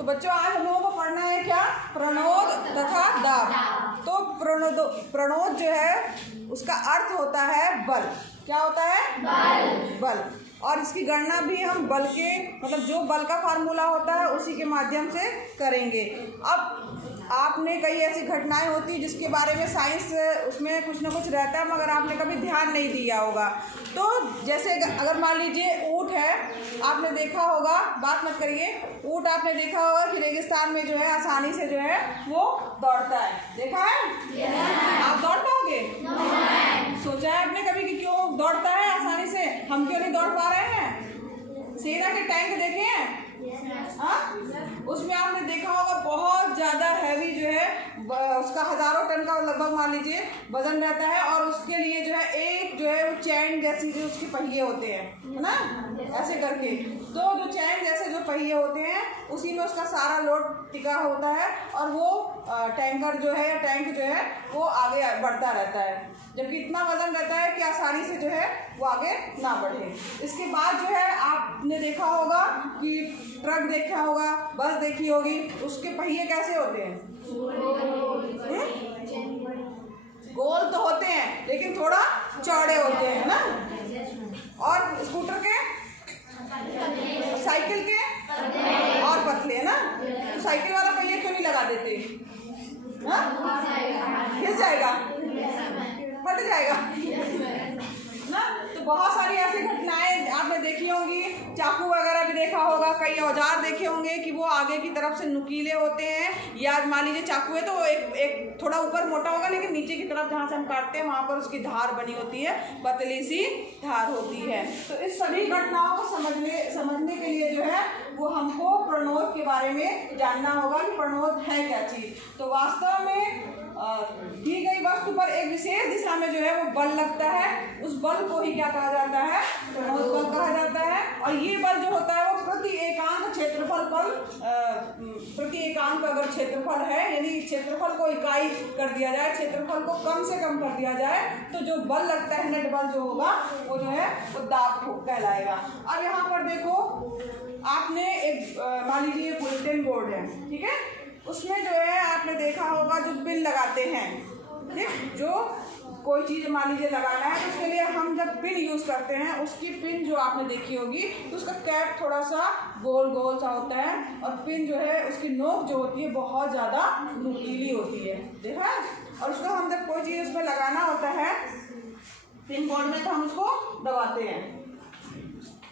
तो बच्चों आज हम लोगों को पढ़ना है क्या? प्रणोद तथा दाब। तो प्रणोद जो है उसका अर्थ होता है बल। क्या होता है? बल। और इसकी गणना भी हम बल के मतलब जो बल का फार्मूला होता है उसी के माध्यम से करेंगे। अब आपने कई ऐसी घटनाएं होती जिसके बारे में साइंस उसमें कुछ ना कुछ रहता है मगर आपने कभी ध्यान नहीं दिया होगा। तो जैसे अगर मान लीजिए ऊँट है, आपने देखा होगा, बात मत करिए, ऊँट आपने देखा होगा कि रेगिस्तान में जो है आसानी से जो है वो दौड़ता है। देखा है? आप दौड़ पाओगे? सोचा है आपने कभी कि क्यों दौड़ता है आसानी से? हम क्यों नहीं दौड़ पा रहे हैं? सेना के टैंक देखे हैं? उसमें आपने देखा होगा बहुत ज़्यादा हैवी जो है उसका हज़ारों टन का लगभग मान लीजिए वजन रहता है और उसके लिए जो है एक जो है वो चैन जैसी जो उसके पहिए होते हैं, है ना, ऐसे करके। तो जो चैन जैसे जो पहिए होते हैं उसी में उसका सारा लोड टिका होता है और वो टैंकर जो है या टैंक जो है वो आगे बढ़ता रहता है, जबकि इतना वजन रहता है कि आसानी से जो है वो आगे ना बढ़े। इसके बाद जो है आपने देखा होगा कि ट्रक देखा होगा, बस देखी होगी, उसके पहिए कैसे होते हैं? गोल तो होते हैं लेकिन थोड़ा चौड़े होते हैं ना। और स्कूटर के, साइकिल के और पतले, है ना। तो साइकिल वाला पहिया क्यों नहीं लगा देते? घिस जाएगा, फट जाएगा ना। तो बहुत सारी ऐसी घटनाएं आपने देखी होंगी, चाकू वगैरह भी देखा होगा, कई औजार देखे होंगे कि वो आगे की तरफ से नुकीले होते हैं, या मान लीजिए चाकू है तो वो एक थोड़ा ऊपर मोटा होगा लेकिन नीचे की तरफ जहाँ से हम काटते हैं वहाँ पर उसकी धार बनी होती है, पतली सी धार होती है। तो इस सभी घटनाओं को समझने के लिए जो है वो हमको प्रणोद के बारे में जानना होगा कि प्रणोद है क्या चीज़। तो वास्तव में दी गई वस्तु पर एक विशेष दिशा में जो है वो बल लगता है, उस बल को ही क्या कहा जाता है? प्रणोद बल कहा जाता है। और ये बल जो होता है वो प्रति एकांक क्षेत्रफल पर प्रति एकांक अगर क्षेत्रफल है, यानी क्षेत्रफल को इकाई कर दिया जाए, क्षेत्रफल को कम से कम कर दिया जाए, तो जो बल लगता है नेट बल जो होगा वो जो है वो दाब कहलाएगा। अब यहाँ पर देखो, आपने एक मान लीजिए बुलेटिन बोर्ड है, ठीक है, उसमें जो है आपने देखा होगा जो पिन लगाते हैं, ठीक, जो कोई चीज़ मान लीजिए लगाना है तो उसके लिए हम जब पिन यूज़ करते हैं उसकी पिन जो आपने देखी होगी तो उसका कैप थोड़ा सा गोल गोल सा होता है और पिन जो है उसकी नोक जो होती है बहुत ज़्यादा नुकीली होती है, देखा है। और उसको हम जब कोई चीज़ उसमें लगाना होता है पिन बोर्ड में तो हम उसको दबाते हैं,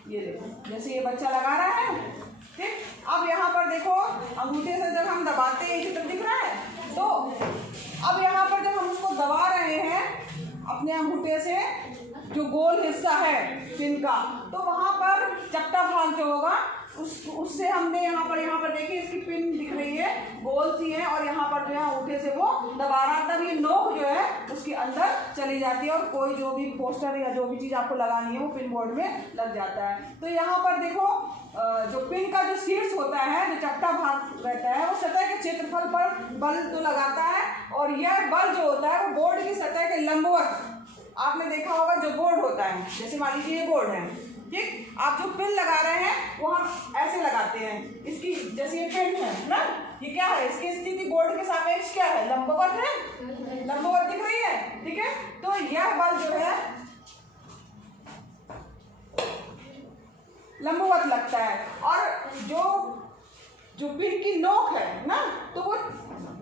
ये देखो जैसे ये बच्चा लगा रहा है, ठीक। अब यहाँ पर देखो अंगूठे से जब हम दबाते हैं इसी तरह दिख रहा है, तो अब यहाँ पर जब हम उसको दबा रहे हैं अपने अंगूठे से जो गोल हिस्सा है पिन का, तो वहाँ पर चपटा भाग जो होगा उससे हमने यहाँ पर देखिए इसकी पिन दिख रही है, गोल सी है और यहाँ पर जो है अंगूठे से वो दबा रहा, तब ये नोक जो है उसके अंदर चली जाती है और कोई जो भी पोस्टर या जो भी चीज़ आपको लगानी है वो पिन बोर्ड में लग जाता है। तो यहाँ पर देखो जो पिन का जो शीर्ष होता है, जो चपटा भाग रहता है, वो सतह के क्षेत्रफल पर बल तो लगाता है और यह बल जो होता है वो बोर्ड की सतह के लंबवत, आपने देखा होगा जो बोर्ड होता है, जैसे मान लीजिए ये बोर्ड है, ठीक, आप जो पिन लगा रहे हैं वो हम ऐसे लगाते हैं, इसकी जैसे ये पिन है ना, ये क्या है, इसकी स्थिति बोर्ड के सापेक्ष क्या है? लंबवत है, लंबवत दिख रही है, ठीक है। तो यह बल जो है लंबवत लगता है और जो पिन की नोक है ना, तो वो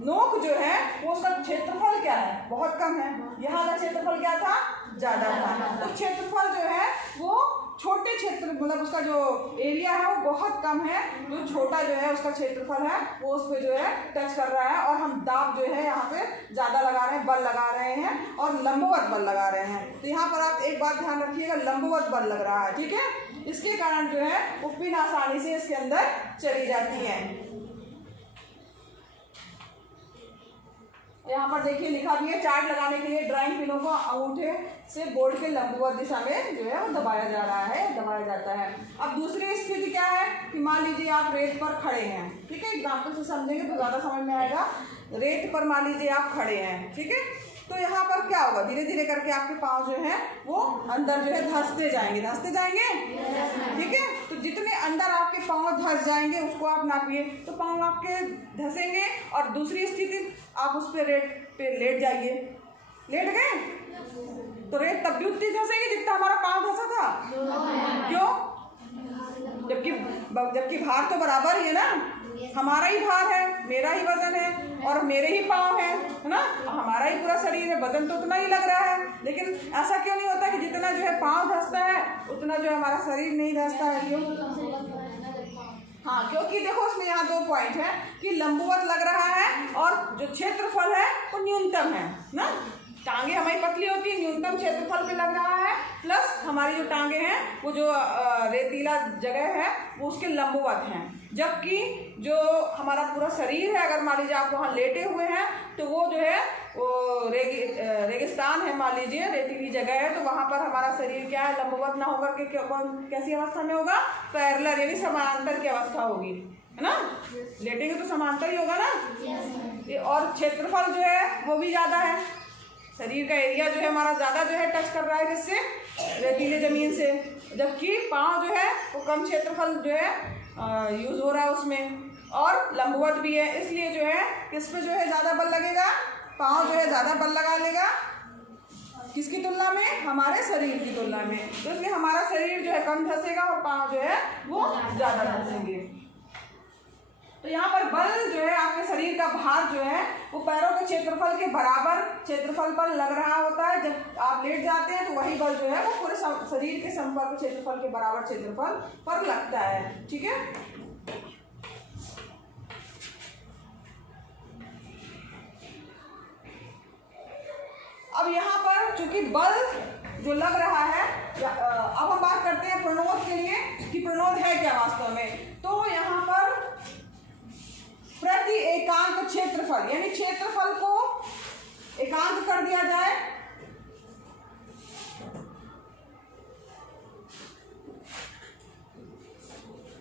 नोक जो है वो उसका क्षेत्रफल क्या है? बहुत कम है। यहाँ का क्षेत्रफल क्या था? ज़्यादा था। तो क्षेत्रफल जो है वो छोटे क्षेत्र मतलब उसका जो एरिया है वो बहुत कम है, जो छोटा जो है उसका क्षेत्रफल है वो उस पर जो है टच कर रहा है और हम दाब जो है यहाँ पे ज़्यादा लगा रहे हैं, बल लगा रहे हैं और लंबवत बल लगा रहे हैं। तो यहाँ पर आप एक बात ध्यान रखिएगा, लंबवत बल लग रहा है, ठीक है। इसके कारण जो है वो पिन आसानी से इसके अंदर चली जाती है। यहाँ पर देखिए लिखा भी है, चार्ट लगाने के लिए ड्राइंग पिनों को अंगूठे से बोर्ड के लंबवत दिशा में जो है वो दबाया जाता है। अब दूसरी स्थिति क्या है कि मान लीजिए आप रेत पर खड़े हैं, ठीक है, एग्जाम्पल से समझेंगे तो ज़्यादा समझ में आएगा। रेत पर मान लीजिए आप खड़े हैं, ठीक है, तो यहाँ पर क्या होगा, धीरे धीरे करके आपके पाँव जो है वो अंदर जो है धंसते जाएंगे, ठीक है। तो जितने अंदर आपके पाँव धंस जाएंगे उसको आप नापिए, तो पाँव आपके धंसेंगे और दूसरी स्थिति आप उस पर रेत पे लेट जाइए। लेट गए तो रेत तब भी उतनी धंसेगी जितना हमारा पाँव धंसा था। क्यों? जबकि भार तो बराबर ही है ना, हमारा ही भार है, मेरा ही वजन है और मेरे ही पाँव है ना, हमारा ही पूरा शरीर है, वजन तो उतना ही लग रहा है। लेकिन ऐसा क्यों नहीं होता कि जितना जो है पाँव धंसता है उतना जो है हमारा शरीर नहीं धंसता है? क्यों? हाँ, क्योंकि देखो उसमें यहाँ 2 पॉइंट है कि लंबवत लग रहा है और जो क्षेत्रफल है वो न्यूनतम है ना। टांगे हमारी पतली होती है, न्यूनतम क्षेत्रफल पे लग रहा है, प्लस हमारी जो टांगे हैं वो जो रेतीला जगह है वो उसके लंबवत हैं। जबकि जो हमारा पूरा शरीर है, अगर मान लीजिए आप वहाँ लेटे हुए हैं तो वो जो है वो रेगिस्तान है, मान लीजिए रेतीली जगह है, तो वहाँ पर हमारा शरीर क्या है, लंबवत ना होकर के कैसी अवस्था में होगा, पैरेलल यानी समानांतर की अवस्था होगी, है ना। लेटेंगे तो समानांतर ही होगा ना। और क्षेत्रफल जो है वो भी ज़्यादा है, शरीर का एरिया जो है हमारा ज़्यादा जो है टच कर रहा है किससे, रेतीले ज़मीन से। जबकि पाँव जो है वो कम क्षेत्रफल जो है यूज़ हो रहा है उसमें, और लंबवत भी है, इसलिए जो है किस पे जो है ज़्यादा बल लगेगा, पाँव जो है ज़्यादा बल लगा लेगा किसकी तुलना में, हमारे शरीर की तुलना में। तो इसलिए हमारा शरीर जो है कम धंसेगा और पाँव जो है वो ज़्यादा धंसेंगे। तो यहाँ पर बल जो है आपके शरीर का भार जो है वो पैरों के क्षेत्रफल के बराबर क्षेत्रफल पर लग रहा होता है। जब आप लेट जाते हैं तो वही बल जो है वो पूरे शरीर के संपर्क क्षेत्रफल के बराबर क्षेत्रफल पर लगता है, ठीक है। अब यहाँ पर चूंकि बल जो लग रहा है, अब हम बात करते हैं प्रणोद के लिए कि प्रणोद है क्या वास्तव में। तो यहाँ पर प्रति एकांक क्षेत्रफल यानी क्षेत्रफल को एकांक कर दिया जाए,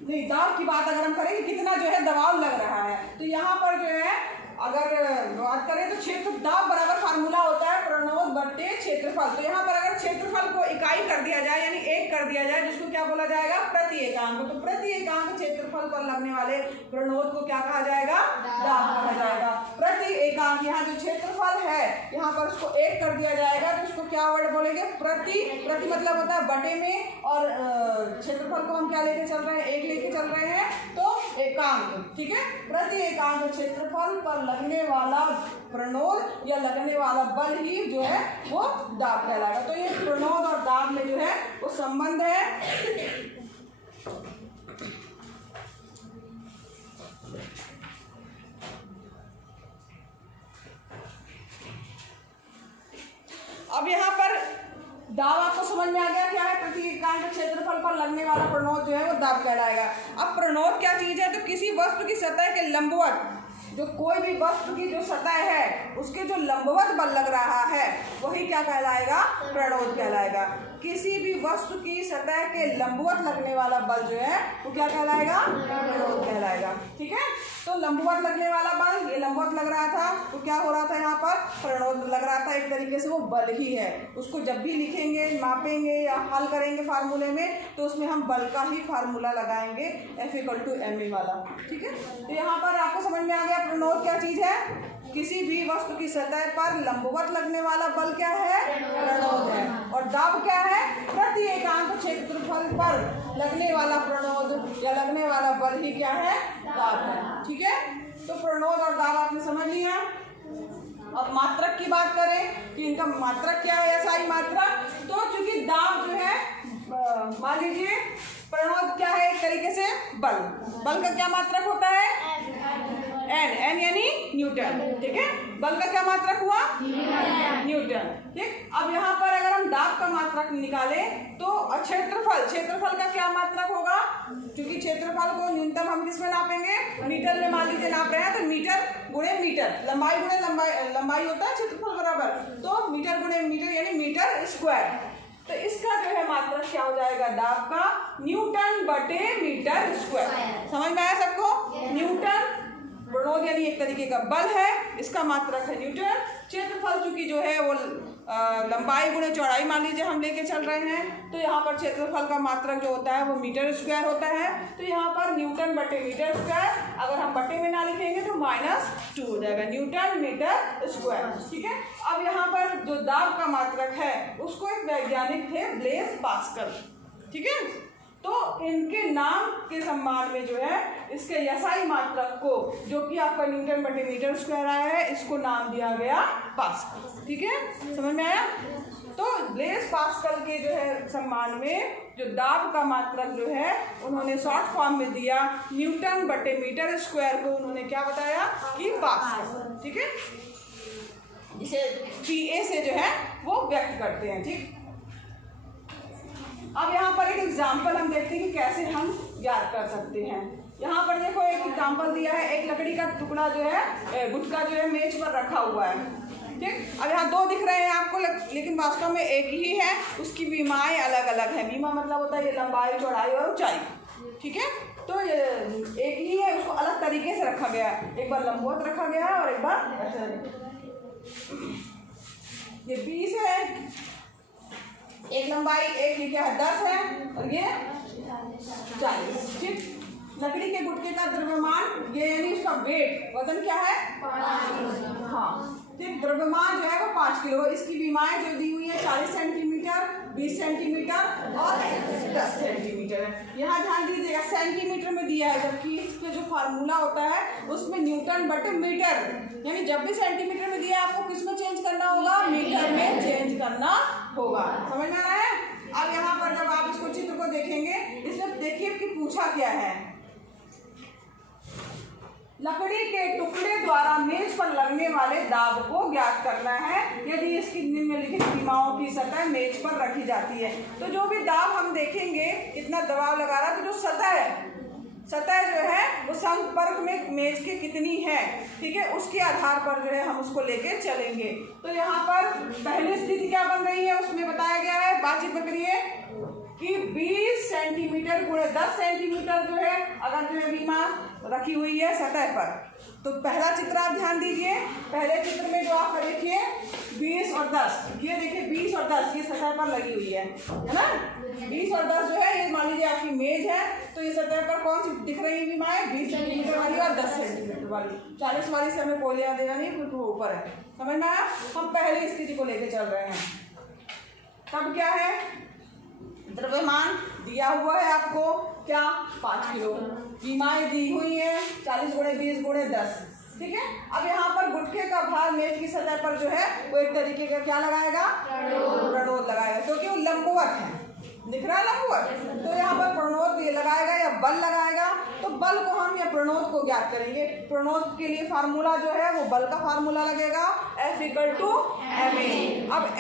नहीं दबाव की बात अगर हम करें कि कितना जो है दबाव लग रहा है, तो यहाँ पर जो है अगर बात करें तो क्षेत्र दाब बराबर फार्मूला होता है प्रणोद बट्टे क्षेत्रफल। तो यहाँ पर अगर क्षेत्रफल को इकाई कर दिया जाए यानी 1 कर दिया जाए, जिसको क्या बोला जाएगा, प्रति एकांक। तो प्रति एकांक क्षेत्रफल पर लगने वाले प्रणोद को क्या कहा जाएगा, दाब कहा जाएगा। प्रति एकांक यहाँ जो क्षेत्रफल है यहाँ पर उसको 1 कर दिया जाएगा, तो उसको क्या वर्ड बोलेंगे, प्रति। प्रति मतलब होता है बटे में, और क्षेत्रफल को हम क्या लेके चल रहे हैं, 1 लेके चल रहे हैं, तो एकांक, ठीक है। प्रति एकांक क्षेत्रफल पर लगने वाला प्रणोद या लगने वाला बल ही जो है वो दाब कहलाएगा। तो ये प्रणोद और दाब में जो है वो संबंध है। अब यहाँ पर दाब आपको समझ में आ गया क्या है, प्रति एकांक क्षेत्रफल पर लगने वाला प्रणोद जो है वो दाब कहलाएगा। अब प्रणोद क्या चीज है, तो किसी वस्तु की सतह के लंबवत, जो कोई भी वस्तु की जो सतह है उसके जो लंबवत बल लग रहा है वही क्या कहलाएगा, प्रणोद कहलाएगा। किसी भी वस्तु की सतह के लंबवत लगने वाला बल जो है वो क्या कहलाएगा, प्रणोद कहलाएगा, ठीक है। तो लंबवत लगने वाला बल, ये लंबवत लग रहा था तो क्या हो रहा था, यहाँ पर प्रणोद लग रहा था। एक तरीके से वो बल ही है, उसको जब भी लिखेंगे, मापेंगे या हल करेंगे फार्मूले में, तो उसमें हम बल का ही फार्मूला लगाएंगे, F=ma वाला, ठीक है। तो यहाँ पर आपको समझ में आ गया प्रणोद क्या चीज है, किसी भी वस्तु की सतह पर लंबवत लगने वाला बल क्या है, प्रणोद है। और दाब क्या है, प्रति एकांक क्षेत्रफल पर लगने वाला प्रणोद या लगने वाला बल ही क्या है, दाब है, ठीक है। तो प्रणोद और दाब आपने समझ लिया। अब मात्रक की बात करें कि इनका मात्रक क्या है, SI मात्रक। तो चूंकि दाब जो है, मान लीजिए प्रणोद क्या है, एक तरीके से बल, बल का क्या मात्रक होता है, N यानी न्यूटन, ठीक है। बल का क्या मात्रक हुआ, न्यूटन, ठीक। अब यहाँ पर अगर हम दाब का मात्रक निकालें तो क्षेत्रफल का क्या मात्रक होगा, क्योंकि क्षेत्रफल को न्यूनतम हम किस में नापेंगे, मीटर में मान लीजिए नाप रहे हैं, तो मीटर गुणे मीटर, लंबाई गुणे लंबाई होता है क्षेत्रफल बराबर, तो मीटर गुणे मीटर यानी मीटर स्क्वायर। तो इसका जो है मात्रक क्या हो जाएगा, दाब का न्यूटन बटे मीटर स्क्वायर। समझ में आया सबको, न्यूटन प्रणोद यानी एक तरीके का बल है, इसका मात्रक है न्यूटन। क्षेत्रफल चूंकि जो है वो लंबाई गुणे चौड़ाई मान लीजिए हम लेके चल रहे हैं, तो यहाँ पर क्षेत्रफल का मात्रक जो होता है वो मीटर स्क्वायर होता है। तो यहाँ पर न्यूटन बटे मीटर स्क्वायर, अगर हम बटे में ना लिखेंगे तो -2 हो जाएगा, न्यूटन मीटर स्क्वायर। ठीक है। अब यहाँ पर जो दाब का मात्रक है उसको एक वैज्ञानिक थे ब्लेस पास्कल। ठीक है। तो इनके नाम के सम्मान में जो है इसके एसआई मात्रक को, जो कि आपका न्यूटन बटे मीटर स्क्वायर आया है, इसको नाम दिया गया पास्कल। ठीक है, समझ में आया। तो ब्लेस पास्कल के जो है सम्मान में जो दाब का मात्रक जो है उन्होंने शॉर्ट फॉर्म में दिया न्यूटन बटे मीटर स्क्वायर को उन्होंने क्या बताया कि पास्कल। ठीक है, इसे PA से जो है वो व्यक्त करते हैं। ठीक। अब यहाँ पर एक एग्जाम्पल हम देखते हैं कि कैसे हम ज्ञात कर सकते हैं। यहाँ पर देखो एक एग्जाम्पल दिया है, एक लकड़ी का टुकड़ा जो है गुटका जो है मेज पर रखा हुआ है। ठीक। अब यहाँ 2 दिख रहे हैं आपको, लेकिन वास्तव में एक ही है, उसकी विमाएँ अलग अलग है। विमा मतलब होता है ये लंबाई, चौड़ाई और ऊंचाई। ठीक है। तो ये एक ही है, उसको अलग तरीके से रखा गया है, एक बार लंबवत रखा गया है और एक बार ये 20 है, एक लंबाई, एक लिखा है 10 है और ये 40। ठीक। लकड़ी के गुटके का द्रव्यमान ये यानी उसका वेट, वजन क्या है 5। हाँ। ठीक। द्रव्यमान जो है वो 5 किलो। इसकी विमाएँ जो दी हुई है 40 सेंटीमीटर, 20 सेंटीमीटर और 10 सेंटीमीटर। यहाँ ध्यान दीजिएगा सेंटीमीटर में दिया है, जबकि इसका जो फार्मूला होता है उसमें न्यूटन बटे मीटर, यानी जब भी सेंटीमीटर में दिया है आपको किस में चेंज करना होगा, मीटर में चेंज करना होगा। समझ में आ रहा है। अब यहाँ पर जब आप इसको चित्र को देखेंगे, इसमें देखिए कि पूछा क्या है, लकड़ी के टुकड़े द्वारा मेज पर लगने वाले दाब को ज्ञात करना है यदि इसकी निम्नलिखित सीमाओं की सतह मेज पर रखी जाती है। तो जो भी दाब हम देखेंगे कितना दबाव लगा रहा है, तो जो सतह जो है वो संपर्क में मेज के कितनी है, ठीक है, उसके आधार पर जो है हम उसको लेके चलेंगे। तो यहाँ पर पहली स्थिति क्या बन रही है उसमें बताया गया है, बातचीत करिए कि 20 सेंटीमीटर गुणे 10 सेंटीमीटर जो है अगर जो है बीमा रखी हुई है सतह पर। तो पहला चित्र आप ध्यान दीजिए, पहले चित्र में जो आप देखिए 20 और 10, ये देखिए 20 और 10 ये सतह पर लगी हुई है ना। 20 और 10 जो है ये मान लीजिए आपकी मेज है, तो ये सतह पर कौन सी दिख रही है बीमाएं, 20 सेंटीमीटर वाली और 10 सेंटीमीटर वाली। 40 वाली से हमें कोई लेना देना नहीं क्योंकि वो ऊपर है। समझ में आया। हम पहली स्थिति को लेके चल रहे हैं। तब क्या है, द्रव्यमान दिया हुआ है आपको क्या 5 किलो, बीमाएं दी हुई है 40 गुणे 20 गुणे 10। ठीक है। अब यहाँ पर गुटके का भार मेज की सतह पर जो है वो एक तरीके का क्या लगाएगा, प्रणोद लगाएगा, क्योंकि वो लंबवत है, दिख रहा है लंबवत। तो यहाँ पर प्रणोद ये लगाएगा या बल लगाएगा। तो बल को हम या प्रणोद को ज्ञात करेंगे। प्रणोद के लिए फार्मूला जो है वो बल का फार्मूला लगेगा F = ma। अब ma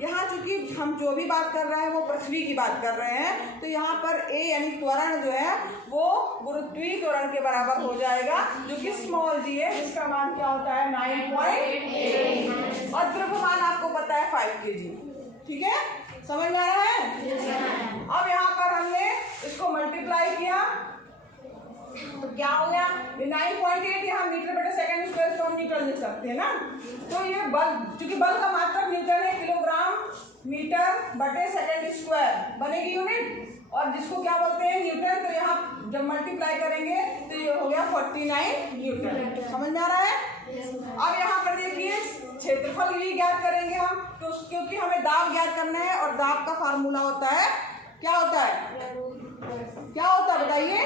यहाँ चूंकि हम जो भी बात कर रहे हैं वो पृथ्वी की बात कर रहे हैं, तो यहाँ पर a यानी त्वरण जो है वो गुरुत्वीय त्वरण के बराबर हो जाएगा, जो कि स्मॉल g है, जिसका मान क्या होता है 9.8 और द्रव्यमान आपको पता है 5 kg। ठीक है, समझ में आ रहा है। अब यहाँ पर हमने इसको मल्टीप्लाई किया तो क्या हो गया, ये 9.8 यहाँ मीटर बटे सेकंड स्क्वायर, तो हम न्यूटन लिख सकते हैं ना। तो ये बल, चूंकि बल का मात्रक न्यूटन है, किलोग्राम मीटर बटे सेकंड स्क्वायर बनेगी यूनिट, और जिसको क्या बोलते हैं न्यूटन। तो यहाँ जब मल्टीप्लाई करेंगे तो ये हो गया 49 न्यूटन। समझ में आ रहा है। अब यहाँ पर देखिए क्षेत्रफल भी ज्ञात करेंगे हम, तो क्योंकि हमें दाब ज्ञात करना है और दाब का फार्मूला होता है, क्या होता है, क्या होता है बताइए,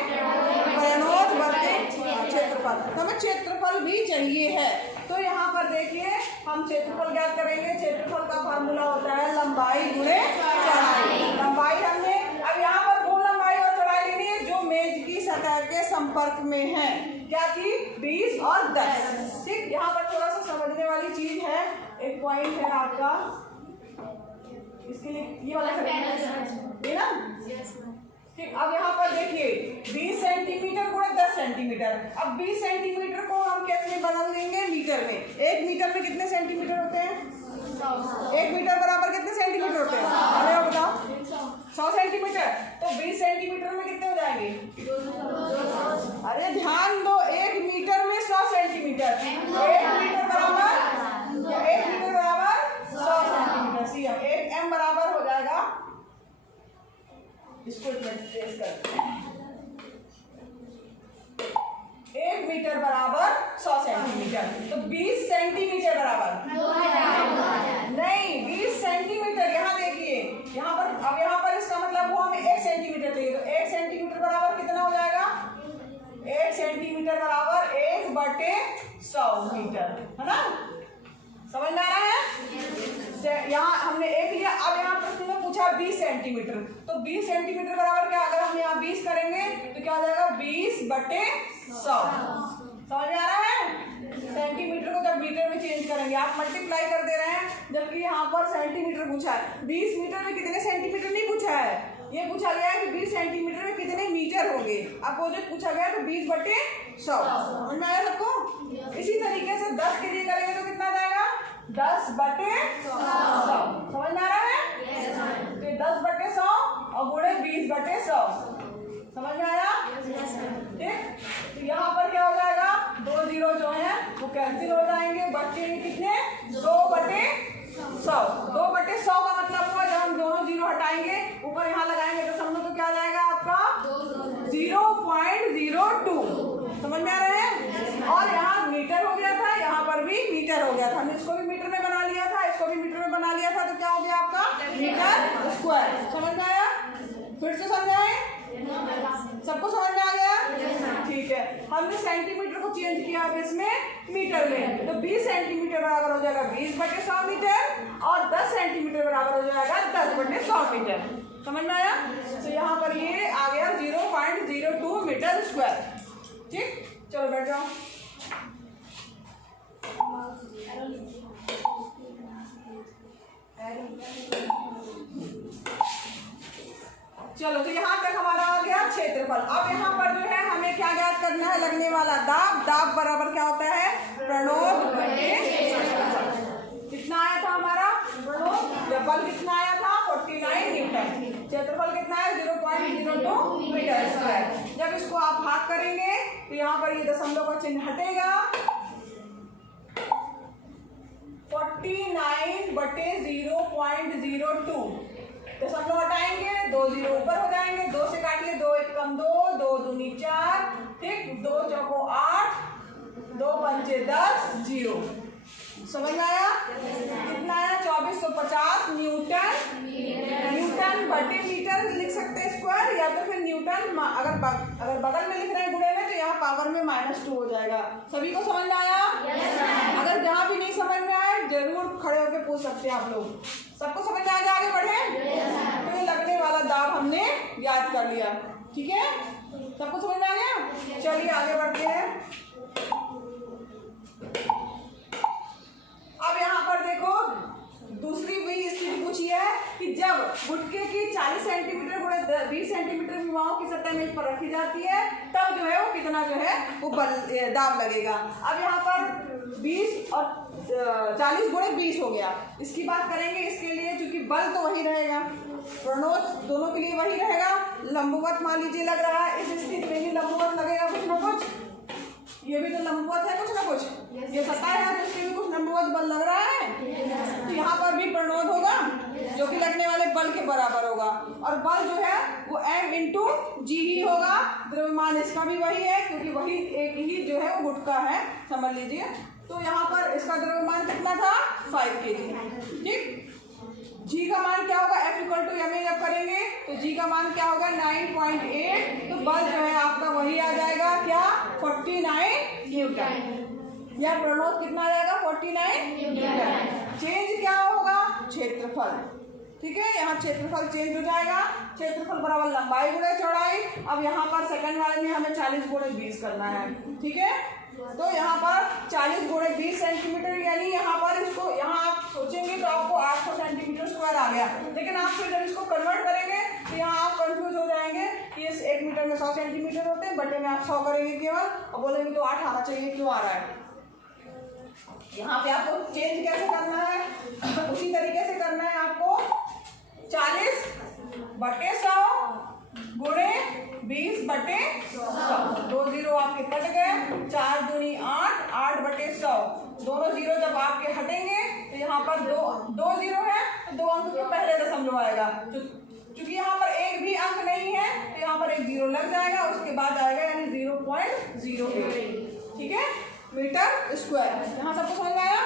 प्रणोद बटे क्षेत्रफल। तो हमें क्षेत्रफल भी चाहिए है। तो यहाँ पर देखिए हम क्षेत्रफल ज्ञात करेंगे। क्षेत्रफल का फार्मूला होता है लंबाई गुणे चौड़ाई। लंबाई हमने अब यहाँ पर दो लंबाई और चौड़ाई लेनी है जो मेज की सतह के संपर्क में है, क्या थी 20 और 10। ठीक, यहाँ पर थोड़ा सा समझने वाली चीज है, एक पॉइंट है आपका, इसके लिए ये वाला है ना। ठीक, अब यहाँ पर देखिए 20 सेंटीमीटर गुणे 10 सेंटीमीटर। अब 20 सेंटीमीटर को हम कैसे बदल देंगे मीटर में। 1 मीटर में कितने सेंटीमीटर होते हैं, 1 मीटर बराबर कितने सेंटीमीटर होते हैं, अरे बताओ 100 सेंटीमीटर। तो 20 सेंटीमीटर में कितने हो जाएंगे, अरे ध्यान दो, 1 मीटर में 100 सेंटीमीटर इसको इतना ट्रेस करते हैं। 1 मीटर बराबर 100 सेंटीमीटर, तो 20 सेंटीमीटर बराबर 2000 नहीं 20 सेंटीमीटर। यहाँ देखिए यहाँ पर, अब यहाँ पर इसका मतलब वो हमें 1 सेंटीमीटर चाहिए, तो 1 सेंटीमीटर बराबर कितना हो जाएगा? 1 सेंटीमीटर बराबर 1/100 मीटर, है ना? समझ में आ रहा है? यहाँ हमने 1 लिया, अब यहाँ प्रश्न में पूछा 20 सेंटीमीटर, तो 20 सेंटीमीटर बराबर क्या, अगर हम यहाँ 20 करेंगे तो क्या हो जाएगा? 20/100। समझ में आ रहा है? सेंटीमीटर को जब मीटर में चेंज करेंगे, आप मल्टीप्लाई कर दे रहे हैं, जबकि यहाँ पर सेंटीमीटर पूछा है। 20 मीटर में कितने सेंटीमीटर नहीं पूछा है, ये पूछा गया है कि 20 सेंटीमीटर में कितने मीटर होंगे। अपोजिट पूछा गया तो 20/100। समझ में आया सबको? इसी तरीके से 10 के लिए करेंगे तो कितना जाएगा? 10/100। समझ में आ रहा है? तो 10/100 और गुणे 20/100। समझ में आया? ठीक, तो यहाँ पर क्या हो जाएगा? 2 जीरो जो है वो कैंसिल हो जाएंगे, बचेंगे कितने? 2/100। 2/100 का मतलब हुआ जब हम दोनों जीरो हटाएंगे, ऊपर यहाँ लगाएंगे दशमलव, तो क्या आ जाएगा आपका? 0.02। समझ में आ रहा है? और यहाँ मीटर हो गया था, यहाँ पर भी मीटर हो गया था, हमने इसको भी मीटर में बना लिया था, इसको भी मीटर में बना लिया था, तो क्या हो गया आपका? Meter square. समझ में आया? फिर से समझाएं? सबको समझ में आ गया? ठीक है, हमने सेंटीमीटर को चेंज किया अब इसमें मीटर में, तो 20 सेंटीमीटर बराबर हो जाएगा 20/100 मीटर, और 10 सेंटीमीटर बराबर हो जाएगा 10/100 मीटर। समझ में आया? तो यहाँ पर ये आ गया 0.02 मीटर स्क्वायर। ठीक, चलो बैठ जाओ। चलो, तो यहाँ तक हमारा आ गया क्षेत्रफल। अब यहाँ पर जो है हमें क्या ज्ञात करना है? लगने वाला दाब। दाब बराबर क्या होता है? प्रणोद बटे क्षेत्रफल। कितना आया था हमारा प्रणोद? या बल कितना आया था? 49 न्यूटन। क्षेत्रफल कितना है? 0.02 मीटर स्क्वायर। जब इसको आप भाग करेंगे तो यहाँ पर ये दशमलव का चिन्ह हटेगा, 49/0.02 दशमलव हटाएंगे, 2 जीरो ऊपर हो जाएंगे, 2 से काटिए, 2 1 कम 2, 2 दूनी 4, ठीक, 2 चौको 8, 2 पंचे 10, 0। समझ में आया? कितना आया? 2450 न्यूटन। न्यूटन बटे मीटर लिख सकते हैं स्क्वायर, या तो फिर न्यूटन, अगर बगल में लिख रहे हैं गुणे में, तो यहाँ पावर में -2 हो जाएगा। सभी को समझ में आया? अगर जहाँ भी नहीं समझ में आए जरूर खड़े होकर पूछ सकते हैं आप लोग। सबको समझ में आगे आगे बढ़े? तो ये लगने वाला दाब हमने याद कर लिया। ठीक है, सबको समझ में आ गया? चलिए आगे बढ़ते हैं। अब यहाँ पर देखो दूसरी भी स्थिति पूछी है कि जब गुटके की 40 सेंटीमीटर गुणे 20 सेंटीमीटर विमाओं की सतह मेज पर रखी जाती है, तब जो है वो कितना जो है वो बल दाब लगेगा। अब यहाँ पर 20 और 40 गुणे 20 हो गया। इसकी बात करेंगे, इसके लिए क्योंकि बल तो वही रहेगा, प्रणोद दोनों के लिए वही रहेगा। लंबवत मान लीजिए लग रहा है, इस स्थिति में भी लंबवत लगेगा कुछ ना कुछ, ये भी तो लंबवत है कुछ ना कुछ, ये सतह है तो इसमें भी कुछ लंबवत बल लग रहा है। तो यहाँ पर भी प्रणोद होगा जो कि लगने वाले बल के बराबर होगा, और बल जो है वो m × g ही होगा। द्रव्यमान इसका भी वही है क्योंकि वही एक ही जो है वो गुटका है, समझ लीजिए। तो यहाँ पर इसका द्रव्यमान कितना था? 5 kg। ठीक, g का मान क्या होगा? F = ma जब करेंगे तो g का मान क्या होगा? 9.8। तो बल जो है आपका वही आ जाएगा क्या? 49 न्यूटन। या प्रणोद कितना आ जाएगा? 49 न्यूटन। चेंज क्या होगा? क्षेत्रफल। ठीक है, यहाँ क्षेत्रफल चेंज हो जाएगा। क्षेत्रफल बराबर लंबाई गुणे चौड़ाई। अब यहाँ पर सेकंड वाले में हमें 40 × 20 करना है। ठीक है, तो यहाँ पर 40 × 20 सेंटीमीटर, यानी यहाँ पर इसको यहाँ आप सोचेंगे तो आपको 800 सेंटीमीटर स्क्वायर आ गया। लेकिन आप फिर जब इसको कन्वर्ट करेंगे तो यहाँ आप कंफ्यूज हो जाएंगे कि इस 1 मीटर में 100 सेंटीमीटर होते हैं, बटे में आप 100 करेंगे केवल, और बोलेंगे तो 8 आना चाहिए, क्यों आ रहा है? यहाँ पे आपको चेंज कैसे करना है? उसी तरीके से करना है आपको। 40/100 गुणे 20/100। 2 जीरो आपके कट गए, 4 दूनी 8, 8/100। दोनों जीरो जब आपके हटेंगे तो यहाँ पर दो जीरो है तो 2 अंक के पहले दशमलव आएगा, तो क्योंकि यहाँ पर एक भी अंक नहीं है तो यहाँ पर एक 0 लग जाएगा, उसके बाद आएगा यानी 0.08, ठीक है, मीटर स्क्वायर। यहाँ सबको समझ में आया?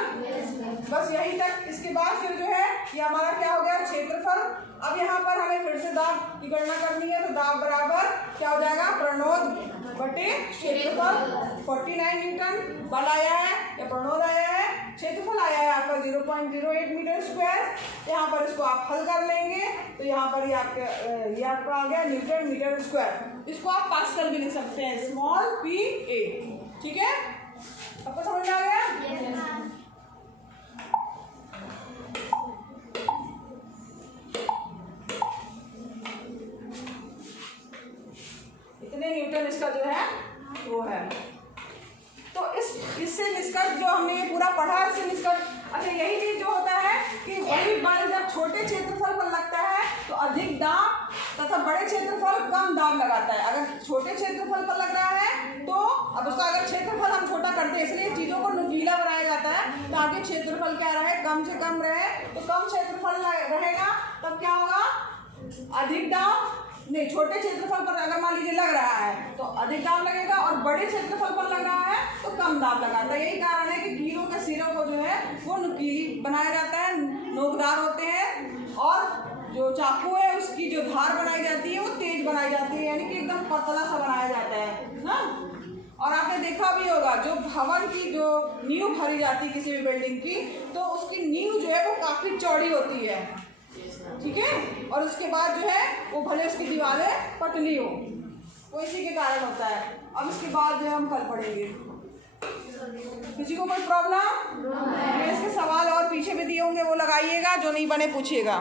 बस यही तक। इसके बाद फिर जो है ये हमारा क्या हो गया, क्षेत्रफल। अब यहाँ पर हमें फिर से दाब की गणना करनी है, तो दाब बराबर क्या हो जाएगा, प्रणोद बटे क्षेत्रफल। 49 न्यूटन बल आया है या प्रणोद आया है, क्षेत्रफल आया है आपका 0.08 मीटर स्क्वायर। यहाँ पर इसको आप हल कर लेंगे तो यहाँ पर ये आपका आ गया न्यूटन मीटर स्क्वायर। इसको आप पास्कल भी लिख सकते हैं, स्मॉल PA, ठीक है। आपको समझ में आ गया? इतने न्यूटन इसका जो है वो है। तो इससे निष्कर्ष जो हमने ये पूरा पढ़ा, इससे निष्कर्ष, अच्छा यही चीज जो होता है कि वही बल जब छोटे क्षेत्रफल पर लगता है तो अधिक दाब तथा बड़े क्षेत्रफल कम दाब लगाता है। अगर छोटे क्षेत्रफल पर लग रहा है तो अब उसका अगर क्षेत्रफल हम छोटा करते हैं, इसलिए चीज़ों को नुकीला बनाया जाता है ताकि क्षेत्रफल क्या रहे, कम से कम रहे। तो कम क्षेत्रफल रहेगा तब क्या होगा, अधिक दाब नहीं, छोटे क्षेत्रफल पर अगर मान लीजिए लग रहा है तो अधिक दाब लगेगा और बड़े क्षेत्रफल पर लग रहा है तो कम दाब लगाता है। यही कारण है कि कीलों के सिरों को जो है वो नुकीली बनाया जाता है, नोकदार होते हैं, और जो चाकू है उसकी जो धार बनाई जाती है वो तेज बनाई जाती है, यानी कि एकदम पतला सा बनाया जाता है ना। और आपने देखा भी होगा जो भवन की जो नींव भरी जाती है किसी भी बिल्डिंग की, तो उसकी नींव जो है वो काफ़ी चौड़ी होती है, ठीक है, और उसके बाद जो है वो भले उसकी दीवारें पतली हो, वो इसी के कारण होता है। अब इसके बाद जो है हम कल पढ़ेंगे। किसी को कोई प्रॉब्लम? इसके सवाल और पीछे भी दिए होंगे, वो लगाइएगा, जो नहीं बने पूछिएगा।